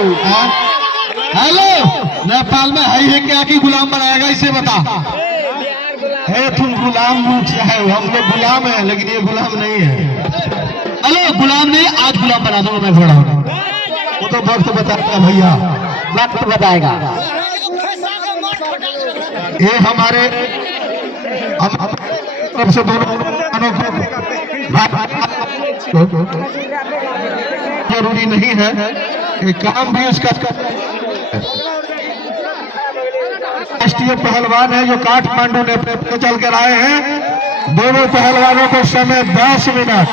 हाँ? हेलो, नेपाल में है क्या कि गुलाम बनाएगा, इसे बता। है तुम गुलाम है, हम लोग गुलाम है, लेकिन ये गुलाम नहीं है। हेलो, गुलाम नहीं, आज गुलाम बना दूंगा मैं घोड़ा। वो तो वक्त बताएगा भैया, वक्त बताएगा। ये हमारे हम से दोनों जरूरी नहीं है, ये काम भी उसका राष्ट्रीय पहलवान है जो काठमांडू ने चल कर आए हैं। दोनों पहलवानों को समय 10 मिनट।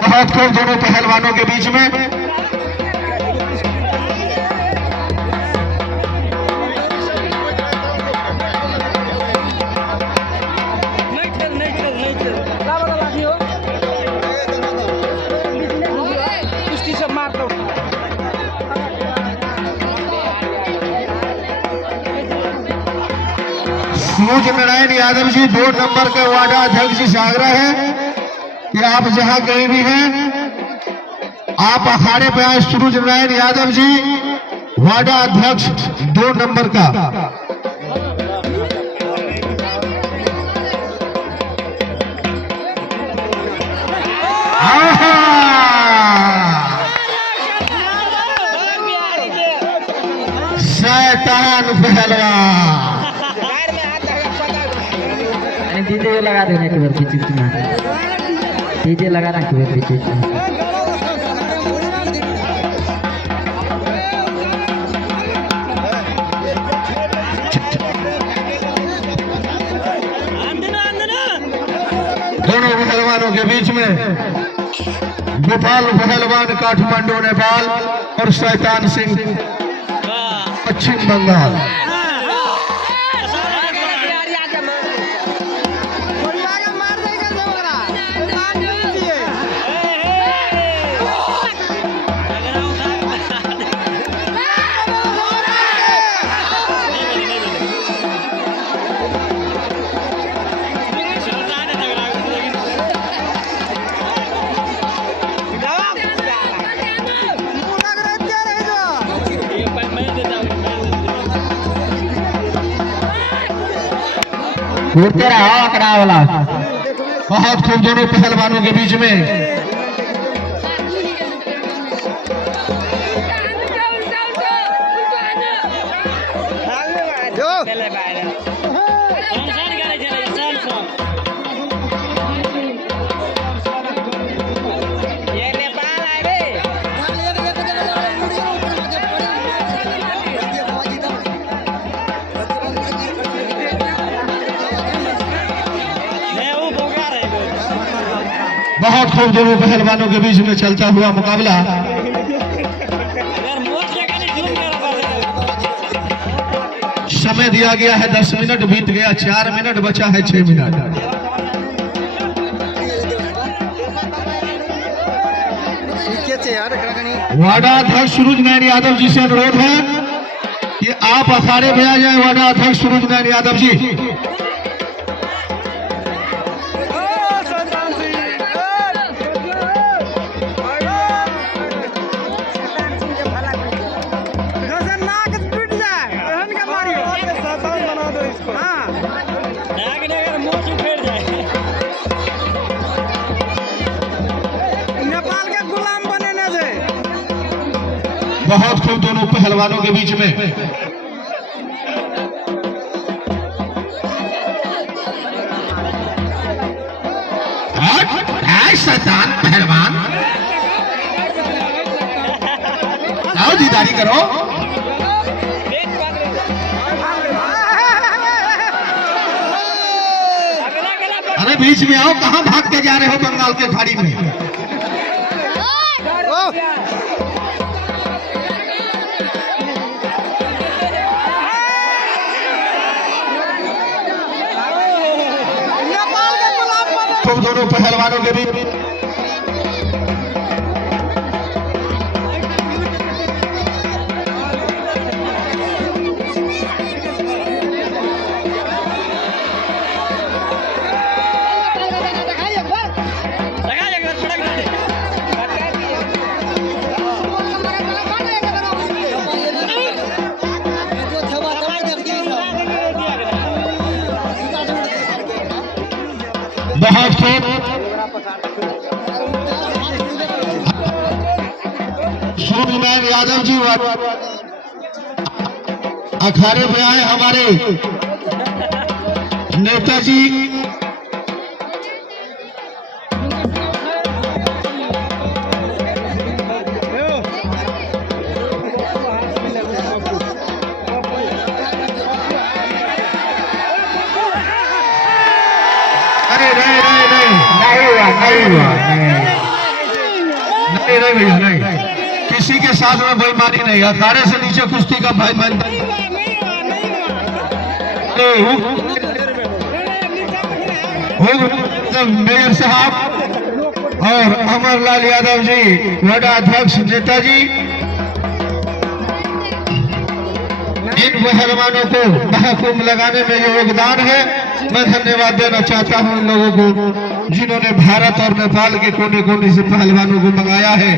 बहुत खूब दोनों पहलवानों के बीच में सूरज नारायण यादव जी 2 नंबर के वार्ड अध्यक्ष जी से आग्रह है कि आप जहां कहीं भी हैं, आप अखाड़े पे आए। सूरज नारायण यादव जी वार्ड अध्यक्ष 2 नंबर का। शैतान पहलवान डीजे लगा देने के बाद डीजे लगा रखे पीछे। दोनों पहलवानों के बीच में गोपाल पहलवान काठमांडू नेपाल और शैतान सिंह पश्चिम बंगाल। घूरते रहो आंकड़ा वाला। बहुत खूब दोनों पहलवानों के बीच में बहुत खूब दोनों पहलवानों के बीच में चलता हुआ मुकाबला। समय दिया गया है 10 मिनट, बीत गया 4 मिनट, बचा है 6 मिनट। वार्डाध्यक्ष सूरज नारायण यादव जी से अनुरोध है कि आप अखाड़े में आ जाए। वार्डाध्यक्ष सूरज नारायण यादव जी। बहुत खूब दोनों पहलवानों के बीच में शैतान पहलवान, आओ दीदारी करो। अरे बीच में आओ, कहां भाग के जा रहे हो बंगाल के खाड़ी में। तो दोनों पहलवानों के बीच बहुत खूब। सूर्यनारायण यादव जी अखाड़े में आए हमारे नेताजी। नहीं भैया नहीं, किसी के साथ में बेईमानी नहीं। अखाड़े से नीचे कुश्ती का भाई बन मेयर साहब और अमरलाल यादव जी वार्डाध्यक्ष नेताजी, इन पहलवानों को महाकुंभ लगाने में योगदान है। मैं धन्यवाद देना चाहता हूं उन लोगों को जिन्होंने भारत और नेपाल के कोने कोने से पहलवानों को मंगाया है।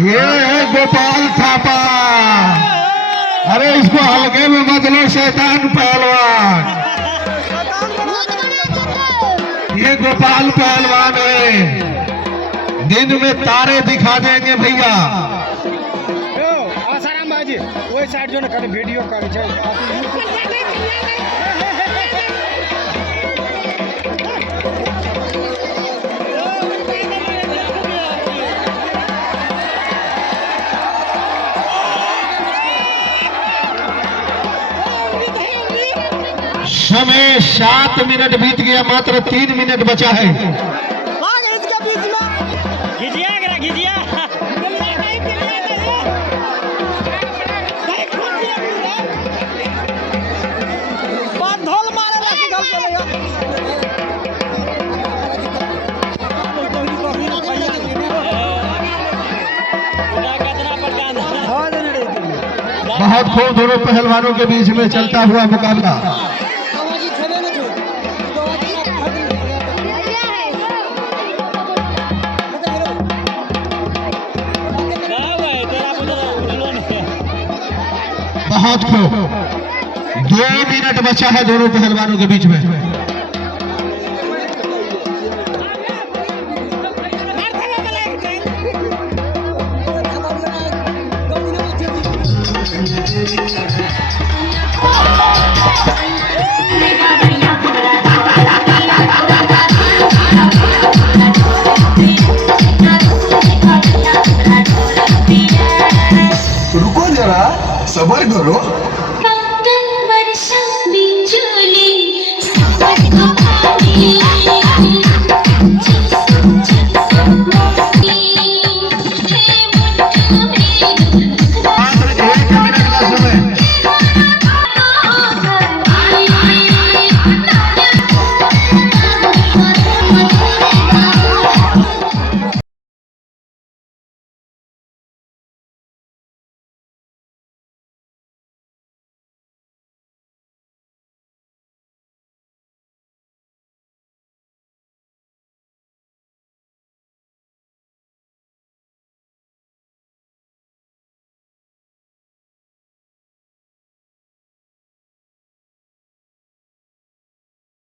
ये है गोपाल थापा। अरे इसको हल्के में मत लो शैतान पहलवान। ये गोपाल पहलवान है, दिन में तारे दिखा देंगे भैया। आसाराम बाजी वही साइड जो ना वीडियो कर समय 7 मिनट बीत गया, मात्र 3 मिनट बचा है। बहुत खूब दोनों पहलवानों के बीच में चलता हुआ मुकाबला। बहुत खूब, 2 मिनट बचा है दोनों पहलवानों के बीच में। रुको जरा, सबर करो। वर्षा बिजुली